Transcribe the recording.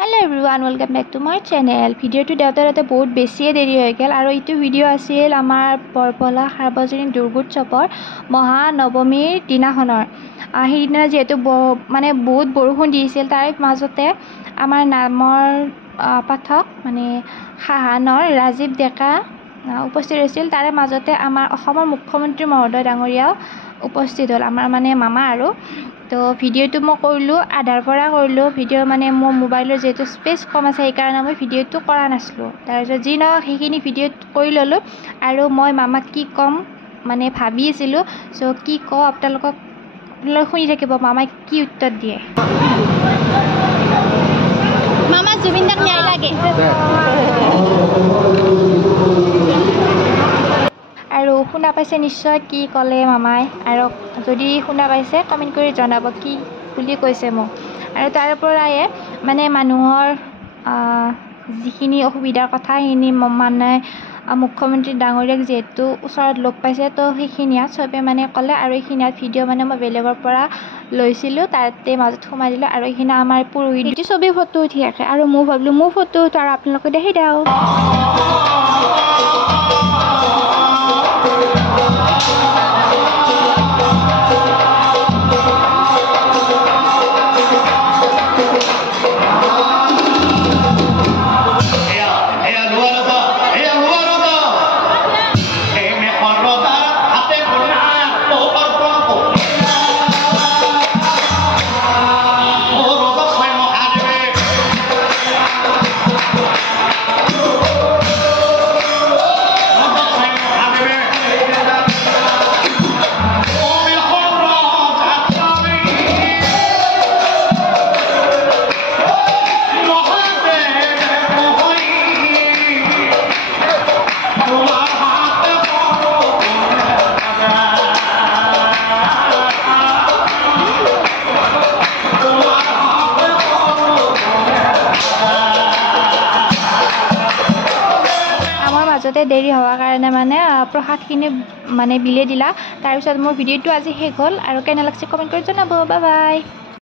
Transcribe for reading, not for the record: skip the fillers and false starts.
Hello everyone, welcome back to my channel. Video to দেউতাৰতে বহুত বেছিয়ে দেৰি হৈ গ'ল আৰু এইটো ভিডিও আছিল আমাৰ পৰপলা সাৰ্বজনীন দুৰ্গোৎসৱৰ মহানৱমীৰ দিনাখনৰ। সেইদিনা যেহেতু মানে বহুত বৰষুণ দিছিল তাৰ মাজতে আমাৰ নামৰ পাঠক মানে সাহানৰ ৰাজীৱ ডেকা উপস্থিত হৈছিল। তাৰে মাজতে আমাৰ অসমৰ মুখ্যমন্ত্ৰী মহোদয় ডাঙৰীয়াও উপস্থিত হ'ল, আমাৰ মানে মামা আৰু। তো ভিডিওটো মই কৰিলোঁ আধাৰ পৰা কৰিলোঁ। ভিডিও মানে মোৰ মোবাইলৰ যেহেতু স্পেচ কম আছে সেইকাৰণে মই ভিডিওটো কৰা নাছিলোঁ। তাৰপিছত যি নহওক সেইখিনি ভিডিঅ'ত কৰি ল'লোঁ আৰু মই মামাক কি ক'ম মানে ভাবি আছিলোঁ। চ' কি কওঁ আপোনালোকক শুনি থাকিব মামাই কি উত্তৰ দিয়ে। মামা জুবিন দাক ন্যায় লাগে আৰু শুনা পাইছে নিশ্চয় কি ক'লে মামাই, আৰু যদি শুনা পাইছে কমেণ্ট কৰি জনাব কি বুলি কৈছে মোক। আৰু তাৰ পৰাই মানে মানুহৰ যিখিনি অসুবিধাৰ কথা সেইখিনি মানে মুখ্যমন্ত্ৰী ডাঙৰীয়াক যিহেতু ওচৰত লগ পাইছে তো সেইখিনিয়াত চবে মানে ক'লে আৰু এইখিনিয়াত ভিডিঅ' মানে মই বেলেগৰ পৰা লৈছিলোঁ, তাতে মাজত সোমাই দিলোঁ আৰু এইখিনি আমাৰ পুৰোহিত চবেই ফটো উঠি থাকে আৰু মই ভাবিলোঁ মোৰ ফটো উঠো আৰু আপোনালোকে দেখি দিওঁ। মাজতে দেৰি হোৱাৰ কাৰণে মানে প্ৰসাদখিনি মানে বিলে দিলা। তাৰপিছত মোৰ ভিডিঅ'টো আজি শেষ হ'ল আৰু কেনে লাগিছে কমেণ্ট কৰি জনাব। Bye bye.